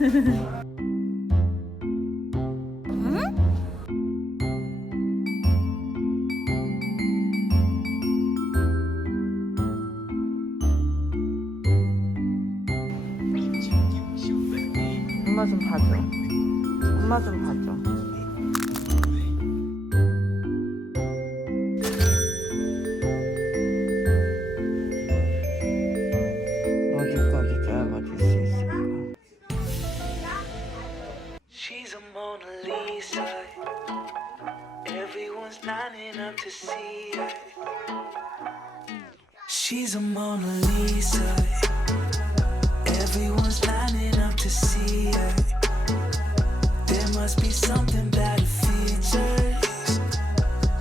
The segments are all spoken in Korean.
엄마 좀 봐줘. 엄마 좀 봐줘. 어디까지 짧아질 수 있을까? She's a Mona Lisa. Everyone's lining up to see her. She's a Mona Lisa. Everyone's lining up to see her. There must be something about her features.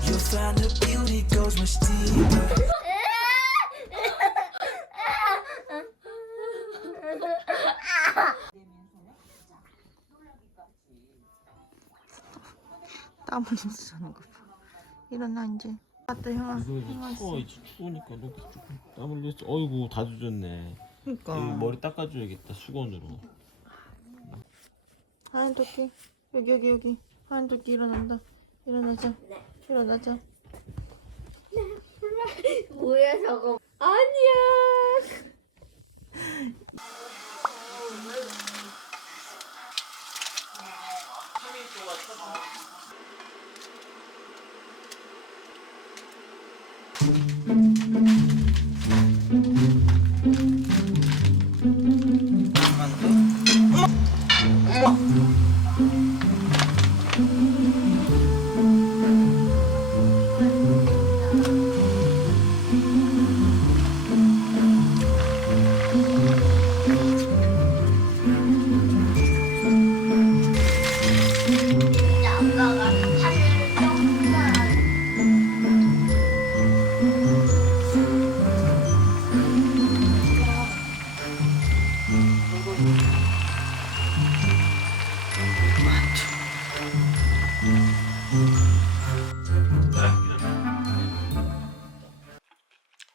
You'll find her beauty goes much deeper. 땀 흘리면서 자는 거 봐. 일어나 이제. 맞다 형아. 추우니까 너 조금 땀 흘렸어. 어이구 다 젖었네. 그러니까. 여기 머리 닦아줘야겠다 수건으로. 하얀 토끼 여기 하얀 토끼 일어난다. 일어나자. 네. 일어나자. 뭐야 저거? 아니야.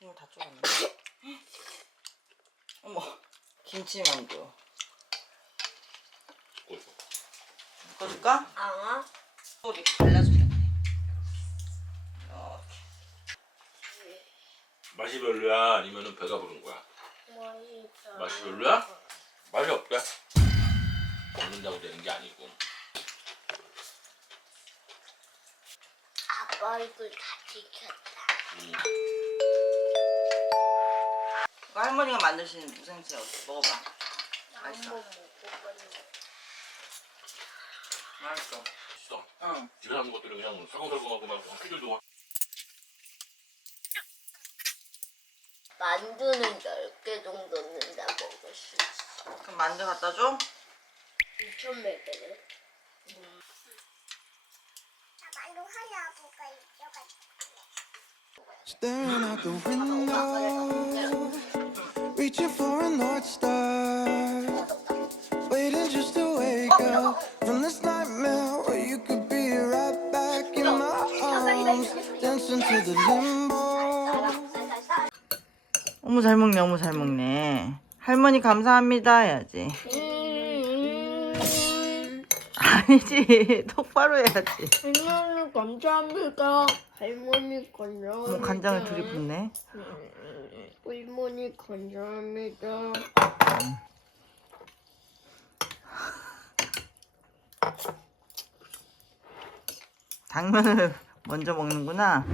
이거 다 쪼갔네. 어머 김치만두. 묶어줄까? 아. 또 이렇게 발라주면 돼. 맛이 별로야 아니면은 배가 부른 거야? 맛이 별로야? 맛이 없대. 먹는다고 되는 게 아니고. 아빠 이걸 다 지켰다. 이거 할머니가 만드신 무생채 먹어봐. 맛있어. 한번 먹어봤는데. 맛있어. 있어. 응. 집에 사는 것들은 그냥 설렁설렁하고 막 피들도 만두는 10개 정도 넣는다 먹을 수 있어. 그럼 만두 갖다 줘? 2,000 몇 개를? Staring out the window, reaching for a North Star, waiting just to wake up from this nightmare where you could be right back in my arms, dancing to the limbo. 어머 잘 먹네. 어머 잘 먹네. 할머니 감사합니다 해야지. 아니지. 똑바로 해야지. 할머니 감사합니다. 할머니 감사합니다. 어머 간장을 들이붓네. 할머니 감사합니다. 당면을 먼저 먹는구나.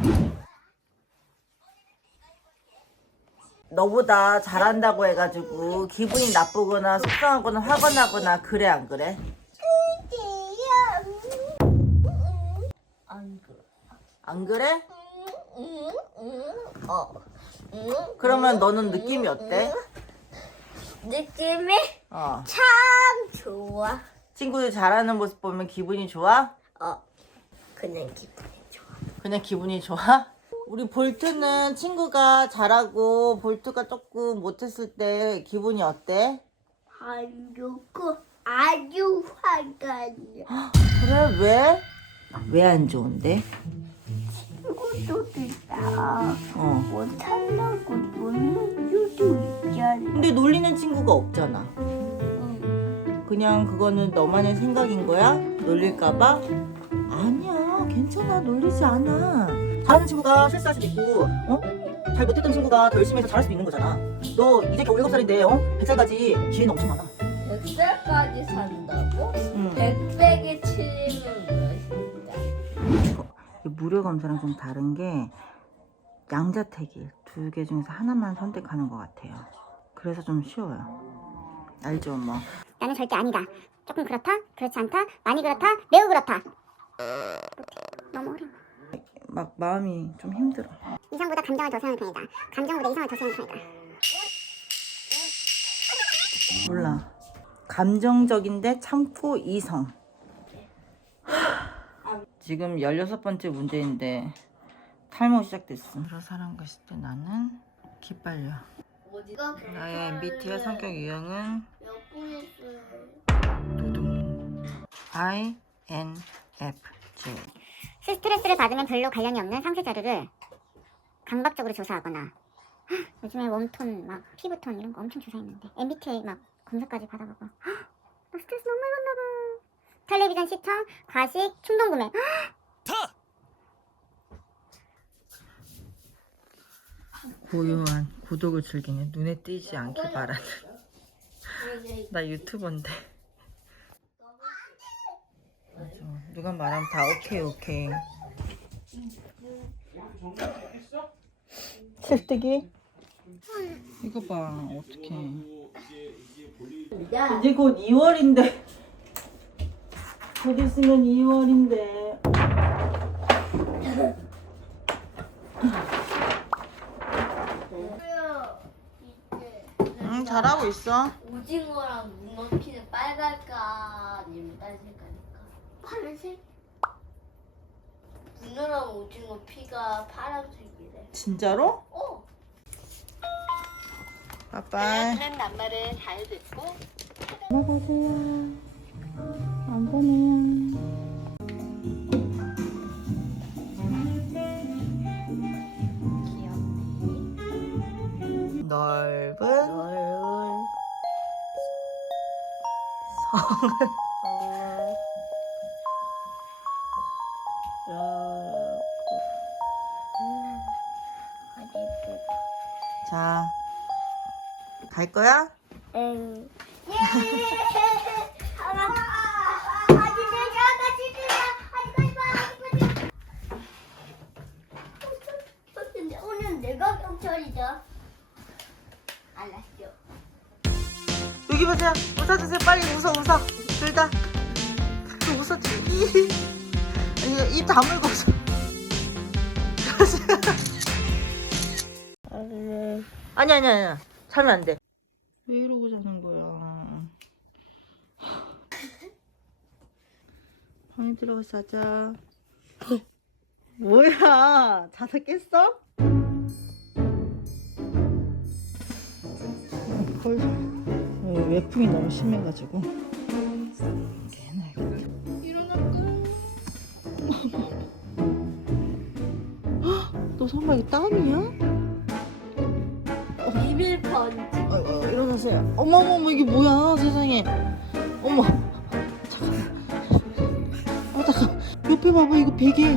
너보다 잘한다고 해가지고 기분이 나쁘거나 속상하거나 화가 나거나 그래 안 그래? 안 그래? 그러면 너는 느낌이 어때? 느낌이 어. 참 좋아. 친구들 잘하는 모습 보면 기분이 좋아? 그냥 기분이 좋아. 그냥 기분이 좋아? 우리 볼트는 친구가 잘하고 볼트가 조금 못했을 때 기분이 어때? 안 좋고 아주 화가 나. 그래 왜? 왜 안 좋은데? 친구들이다. 어. 못하려고 노는 수도 있잖아. 근데 놀리는 친구가 없잖아. 그냥 그거는 너만의 생각인 거야? 놀릴까봐? 아니야, 괜찮아. 놀리지 않아. 잘하는 친구가 실수할 수도 있고, 잘 못했던 친구가 더 열심히 해서 잘할 수도 있는 거잖아. 너 이제 겨우 7살인데, 100살까지 기회는 엄청 많아. 100살까지 산다고? 응. 100백에 치면 몇인가? 무료 검사랑 좀 다른 게 양자택일 2개 중에서 하나만 선택하는 것 같아요. 그래서 좀 쉬워요. 알죠, 뭐. 나는 절대 아니다. 조금 그렇다, 그렇지 않다, 많이 그렇다, 매우 그렇다. 너무 어려워. 막 마음이 좀 힘들어. 이성보다 감정을 더 세우는 편이다. 감정보다 이성을 더 세우는 편이다. 몰라. 감정적인데 참고 이성. 지금 16번째 문제인데 탈모 시작됐어. 여러 사람과 있을 때 나는 기빨려. 어디가? 나의 MBTI 성격 유형은 몇 분이었어요? 도둑. INFJ. 스트레스를 받으면 별로 관련이 없는 상세 자료를 감각적으로 조사하거나 헉, 요즘에 웜톤, 막 피부톤 이런 거 엄청 조사했는데 MBTI 막 검사까지 받아보고 헉, 나 스트레스 너무 많이 받나 봐. 텔레비전 시청, 과식, 충동구매 헉, 고요한 고독을 즐기는 눈에 띄지 않길 바라는. 나 유튜버인데. 맞아. 누가 말하면 다 오케이 오케이. 칠뜨기? 이거 봐 어떡해. 이제 곧 2월인데 곧 있으면 2월인데 응 잘하고 있어. 오징어랑 문어 피는 빨갈까 아니면 빨색깔일까? 파란색? 문어랑 오징어 피가 파란색이래. 진짜로? 어. 빠빠이. 낱말을 잘 듣고 먹어보세요. 안 보네요. 넓은 자, 갈 거야? 응. 오늘 내가 경찰이죠. 알았죠. 여기 보세요. 웃어주세요. 빨리 웃어. 둘 다. 또 웃었지. 이거 입 다물고 웃어. 아니야. 자면 안 돼. 왜 이러고 자는 거야? 방에 들어가서 자자. 뭐야? 자다 깼어? 외풍이 너무 심해가지고 이렇게 해놔야겠다. 일어날까? 너 설마 이거 땀이야? 비밀 번지. 일어나세요. 어머머머 이게 뭐야 세상에. 어머 잠깐. 옆에 봐봐 이거 베개.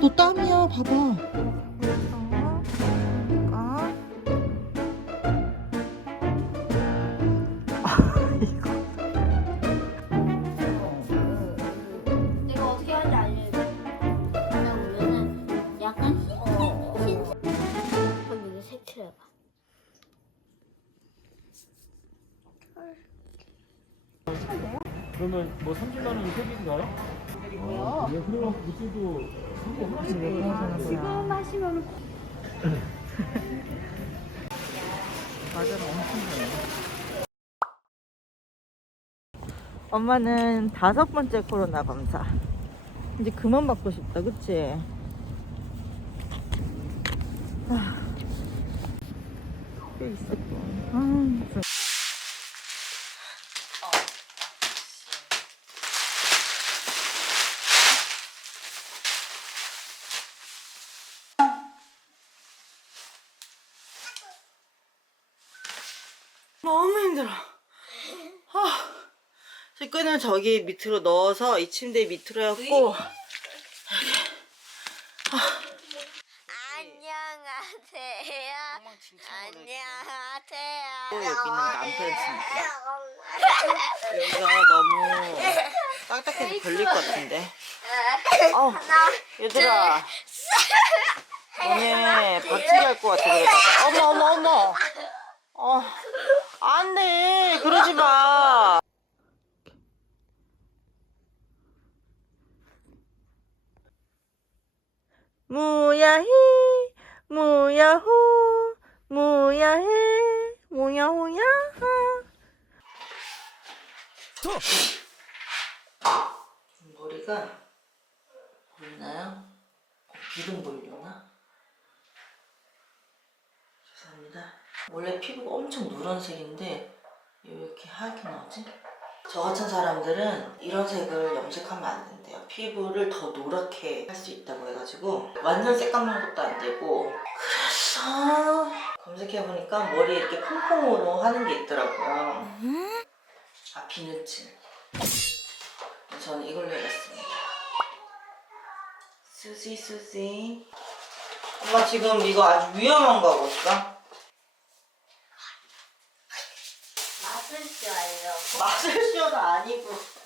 너 땀이야 봐봐. 내가 어떻게 하는지 알려줘. 하다 보면은 약간 흰. 그럼 이거 색칠해봐. 그러면 뭐 30만 원이 세비인가요? 아, 그래요? 그럼 그쪽도 지금 하시면 과자가 엄청 많네. 엄마는 5번째 코로나 검사. 이제 그만 받고 싶다, 그치? 꽤 있어 또. 너무 힘들어. 나머지 끈을 저기 밑으로 넣어서 이 침대 밑으로 해갖고 안녕하세요. 안녕하세요. 여기는 남편 침대. 여기가 너무 딱딱해서 걸릴 것 같은데. 얘들아, 너네 박치기 할 것 같아. 그러다가 어머. 안 돼. 그러지 마. 무야히 무야호 무야해 무야호야. 머리가 보이나요? 기둥 보이려나? 죄송합니다. 원래 피부가 엄청 누런색인데 왜 이렇게 하얗게 나오지? 저 같은 사람들은 이런 색을 염색하면 안 된대요. 피부를 더 노랗게 할 수 있다고 해가지고 완전 새까만 것도 안 되고, 그래서 검색해보니까 머리에 이렇게 퐁퐁으로 하는 게 있더라고요. 비누칠. 저는 이걸로 해봤습니다. 수지. 엄마 지금 이거 아주 위험한 거 하고 있어? 맛을 씌우려고. 맛을 씌워가 아니고.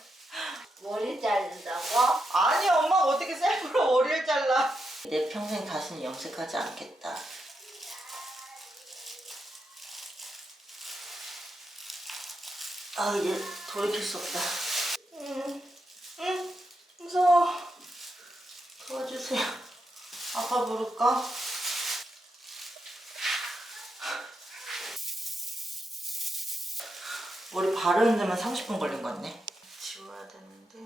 머리 자른다고? 아니, 엄마가 어떻게 셀프로 머리를 잘라. 내 평생 다시는 염색하지 않겠다. 이제 돌이킬 수 없다. 무서워. 도와주세요. 아빠 부를까? 머리 바르는 데만 30분 걸린 것 같네. 지워야 되는데.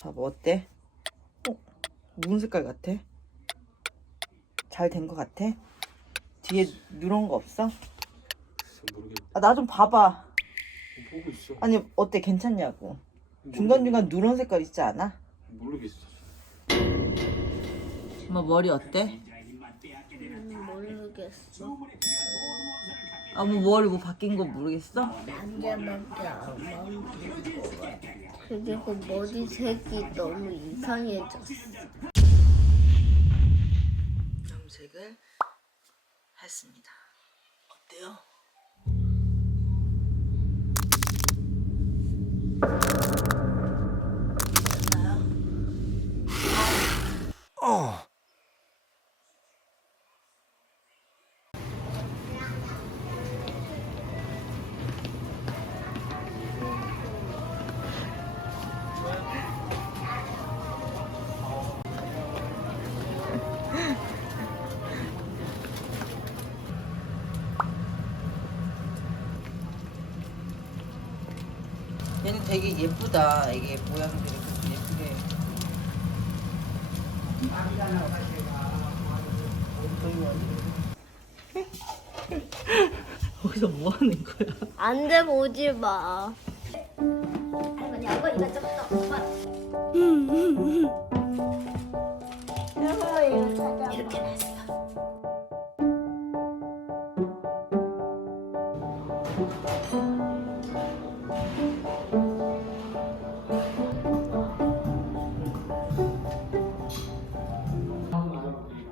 봐봐, 어때? 무슨 색깔 같아? 잘 된 것 같아? 뒤에 누런 거 없어? 모르겠다. 나 좀 봐봐. 보고 있어. 아니, 어때? 괜찮냐고. 중간중간 누런 색깔 있지 않아? 모르겠어. 엄마 머리 어때? 모르겠어. 뭐 머리 뭐 바뀐 거 모르겠어? 남자밖에 안 만든 거 같아. 그리고 머리색이 너무 이상해졌어. 염색을 했습니다. 어때요? 괜찮나요? 얘는 되게 예쁘다. 이게 모양들이 그렇게 예쁘게. 거기서 뭐 하는 거야? 안 돼, 보지 마. 이렇게 났어.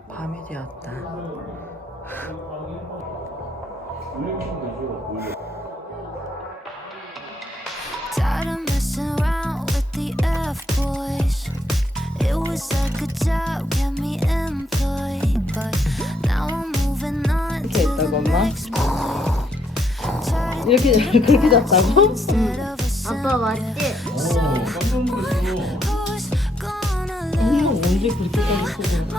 밤이 되었다. Tired of messing around with the F-boys. It was like a job, kept me employed. But now I'm moving on 이렇게 to the 했다고, 엄마? next boy. Try to 이렇게 그렇게 잤다고? instead of a 아빠 맞지? 깜짝 놀랐어. who's gonna live 언제 그렇게까지 쓰고?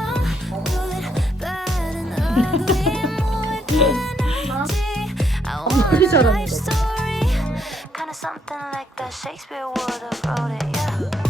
good, bad, and ugly more than empty. I want a 잘하는 life 거지. story, kind of something like that Shakespeare would have wrote it, yeah.